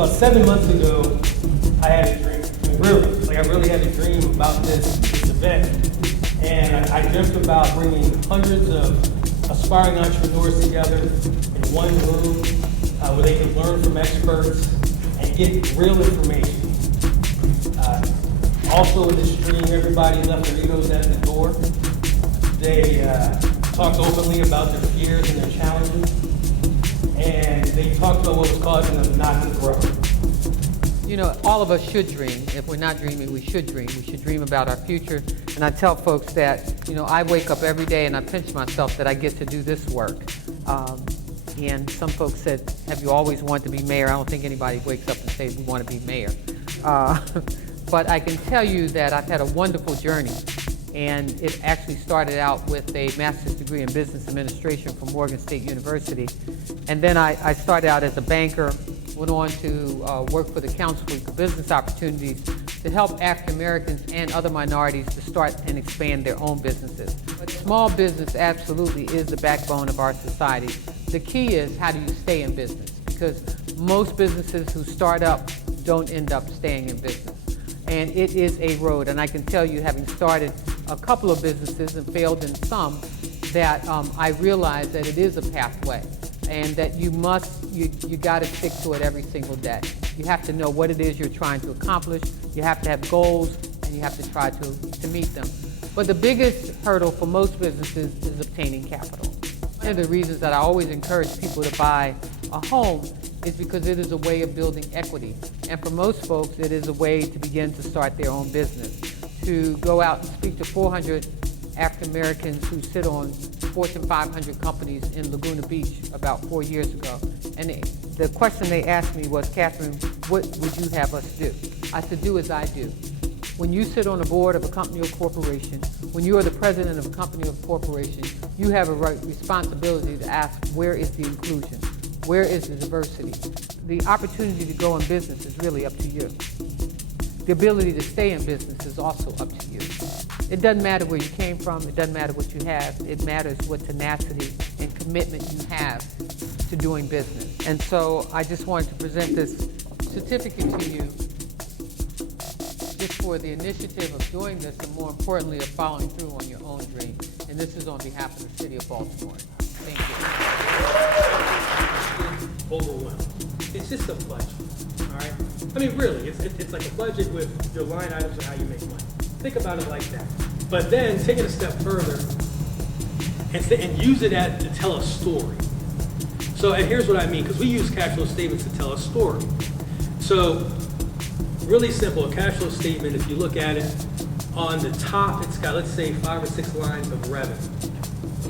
about 7 months ago, I had a dream. I really had a dream about this event. And I dreamt about bringing hundreds of aspiring entrepreneurs together in one room where they can learn from experts and get real information. Also in this dream, everybody left their egos at the door. They talked openly about their fears and their challenges. And they talked about what was causing them not to grow. You know, all of us should dream. If we're not dreaming, we should dream. We should dream about our future. And I tell folks that, you know, I wake up every day and I pinch myself that I get to do this work. And some folks said, have you always wanted to be mayor? I don't think anybody wakes up and says we want to be mayor. But I can tell you that I've had a wonderful journey. And it actually started out with a master's degree in business administration from Morgan State University. And then I started out as a banker, went on to work for the Council for Business Opportunities to help African Americans and other minorities to start and expand their own businesses. But small business absolutely is the backbone of our society. The key is, how do you stay in business? Because most businesses who start up don't end up staying in business. And it is a road, and I can tell you, having started a couple of businesses and failed in some, that I realized that it is a pathway, and that you got to stick to it every single day. You have to know what it is you're trying to accomplish. You have to have goals, and you have to try to meet them. But the biggest hurdle for most businesses is obtaining capital. One of the reasons that I always encourage people to buy a home is because it is a way of building equity. And for most folks, it is a way to begin to start their own business, to go out and speak to 400 African Americans who sit on Fortune 500 companies in Laguna Beach about 4 years ago. And the question they asked me was, Catherine, what would you have us do? I said, do as I do. When you sit on a board of a company or corporation, when you are the president of a company or corporation, you have a responsibility to ask, where is the inclusion? Where is the diversity? The opportunity to go in business is really up to you. The ability to stay in business is also up to you. It doesn't matter where you came from, it doesn't matter what you have, it matters what tenacity and commitment you have to doing business. And so I just wanted to present this certificate to you just for the initiative of doing this, and more importantly, of following through on your own dream. And this is on behalf of the city of Baltimore. Thank you. Overwhelmed. It's just a budget, all right? I mean, really, it's like a budget with your line items of how you make money. Think about it like that. But then take it a step further and use it to tell a story. So, and here's what I mean, because we use cash flow statements to tell a story. So, really simple, a cash flow statement, if you look at it, on the top, it's got, let's say, 5 or 6 lines of revenue,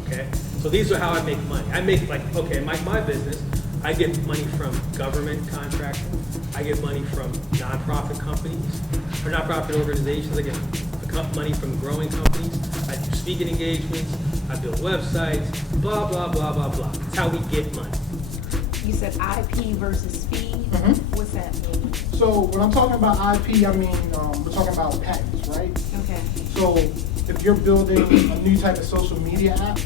okay? So these are how I make money. I make, like, okay, my business, I get money from government contracting. I get money from nonprofit companies or nonprofit organizations. I get money from growing companies. I do speaking engagements. I build websites, blah, blah, blah, blah, blah. That's how we get money. You said IP versus fee. Mm-hmm. What's that mean? So when I'm talking about IP, I mean, we're talking about patents, right? Okay. So if you're building a new type of social media app,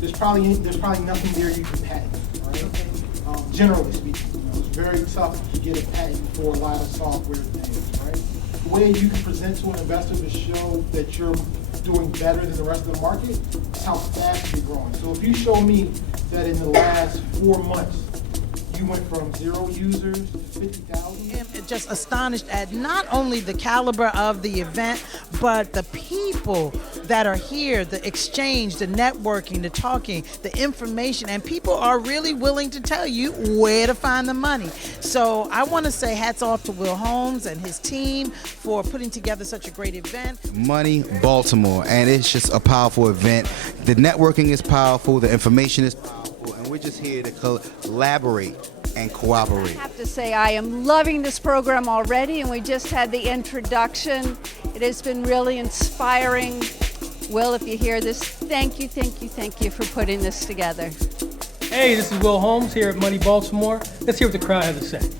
there's probably nothing there you can patent, right? Okay. Generally speaking, it's very tough to get a patent for a lot of software things, right? The way you can present to an investor to show that you're doing better than the rest of the market is how fast you're growing. So if you show me that in the last 4 months, you went from 0 users to 50,000. I'm just astonished at not only the caliber of the event, but the people that are here, the exchange, the networking, the talking, the information, and people are really willing to tell you where to find the money. So I want to say hats off to Will Holmes and his team for putting together such a great event. Money Baltimore, and it's just a powerful event. The networking is powerful, the information is powerful, and we're just here to collaborate and cooperate. I have to say I am loving this program already, and we just had the introduction. It has been really inspiring. Will, if you hear this, thank you for putting this together. Hey, this is Will Holmes here at Money Baltimore. Let's hear what the crowd has to say.